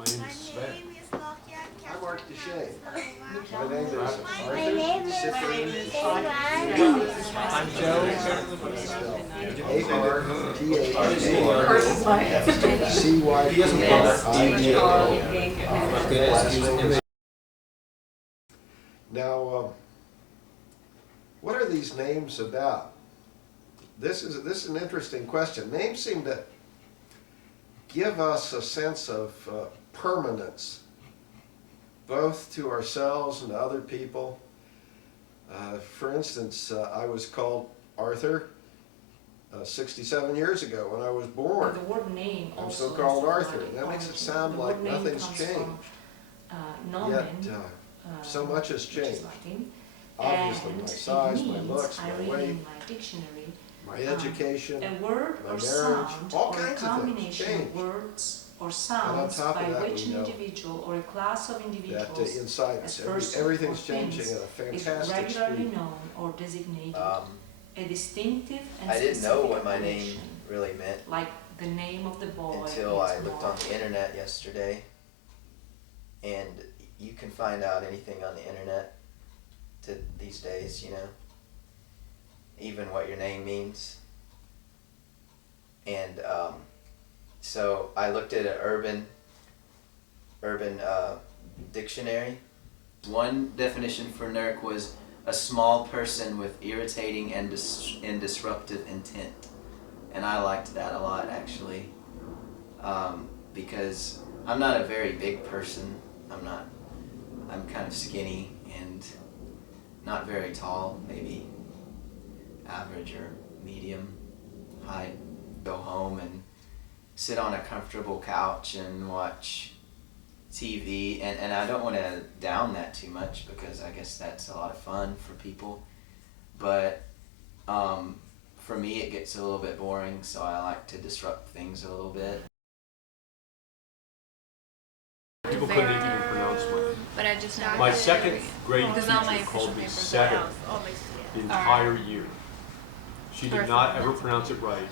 My name is Sven. I'm Mark Deshay. My name is Travis. Arthur. My name is I'm Joe. A-R-T-H-A-R-C-Y-D-A. Now, what are these names about? This is an interesting question. Names seem to give us a sense of permanence, both to ourselves and to other people. For instance, I was called Arthur 67 years ago when I was born. The word name I'm also still called is Arthur. like That makes it origin. sound The like word name nothing's comes changed. from, nomen, Yet so much has which is changed. Latin. Obviously, And my size, it my means, looks, I my read weight, in my dictionary, my education, a word my or marriage, sound all or a kinds of things combination change. of words or on sounds top of by that, which we an know individual or a class of that individuals inside as us, persons everything's or changing things at a is fantastic regularly speed. known or designated a distinctive and I didn't know specific what my name appellation, really meant like the name of the boy until I is looked on Mark. the internet yesterday. And you can find out anything on the internet these days, you know, even what your name means. And so I looked at an urban dictionary. One definition for nerd was a small person with irritating and disruptive intent. And I liked that a lot, actually, because I'm not a very big person. I'm kind of skinny and not very tall, maybe average or medium height. Go home and sit on a comfortable couch and watch TV, and I don't want to down that too much because I guess that's a lot of fun for people, but for me it gets a little bit boring, so I like to disrupt things a little bit. People couldn't even pronounce my name. But I just never My did it second again. grade Because all my teacher official called me papers are Seven out. the entire year. She did not ever pronounce it right.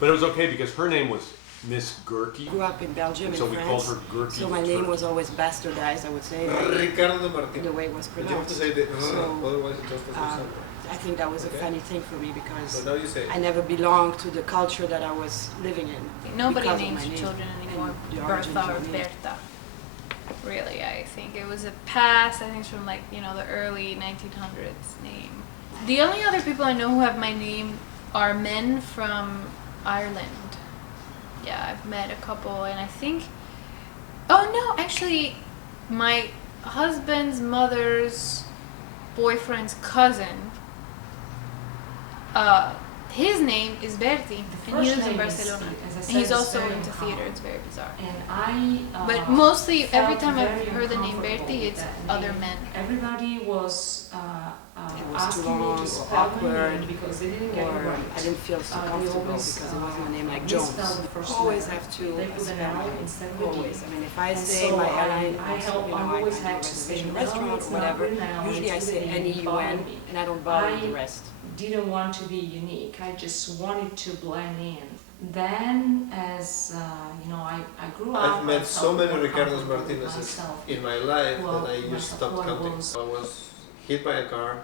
But it was okay because her name was Miss Gurky. Grew up in Belgium So and we called France, her Gurky so the my name Turk. was always bastardized, I would say, Ricardo Martin. the way it was But you have to pronounced. say the So, otherwise it just doesn't sound I think that was Okay. a funny thing for me right. because So now you say I never belonged to the culture that I was living in. Nobody because of names my name children anymore and the origins Bertha or of my name. Berta. Really, I think it was a past. I think it's from like the early 1900s name. The only other people I know who have my name are men from Ireland. Yeah, I've met a couple, and I think. Oh no, actually, my husband's mother's boyfriend's cousin. His name is Berti, The and he first lives in name is, Barcelona. as I And said, he's is also very into uncommon. theater. It's very bizarre. And But mostly, every felt time I've very heard the name uncomfortable Berti, with it's that other name. men. Everybody was It was asking too me long to or spell my awkward, name because they didn't get it or right. I didn't feel so They comfortable always, because it wasn't a name like misspelled Jones. the first Always letter. have to They put an spell my L name. instead of a D. Always. I mean, if I And say so my airline, I always had to say, reservation no, restaurant or it's not whatever, written out, usually I it's say written in, N-E-U-N, bother me. and I don't bother with I the rest. didn't want to be unique. I just wanted to blend in. Then, as I grew up, I've met I so felt many more Ricardos comfortable with Martinez's myself. in my life Well, that I just myself, stopped who I counting. was. I was hit by a car.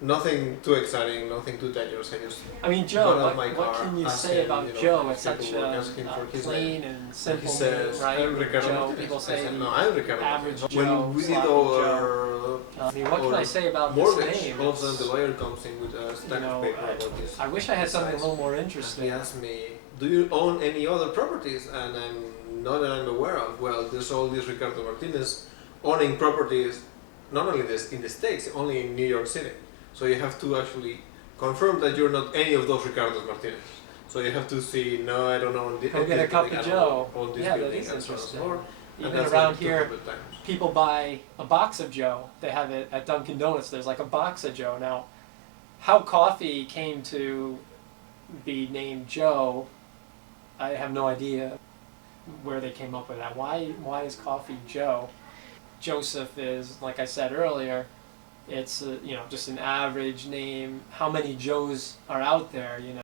Nothing too exciting, nothing too dangerous. I just I mean, got Joe, out of my what car, can you asked say him, about you know, Joe? his It's such paperwork, a asked him for his plain name. and And simple he says, name, right? I'm Ricardo Joe, Martinez. people I say said, no, I'm Ricardo average Martinez. Joe, When we did sloppy our I mean, what can I say about this mortgage, name? all of a sudden It's, the lawyer comes in with a stack of paper about this. I wish I had something a size. little more And interesting. he asked me, do you own any other properties? And I'm not that I'm aware of. Well, there's all these Ricardo Martinez owning properties, not only this in the States, only in New York City. So you have to actually confirm that you're not any of those Ricardo Martinez. So you have to see, no, I don't own Go get a cup of Joe. own this Yeah, that building is and so on and so interesting. forth. And Even that's around like here, 200 times. people buy a box of Joe. They have it at Dunkin' Donuts. There's like a box of Joe. Now, how coffee came to be named Joe, I have no idea where they came up with that. Why is coffee Joe? Joseph is, like I said earlier, it's just an average name. How many Joes are out there,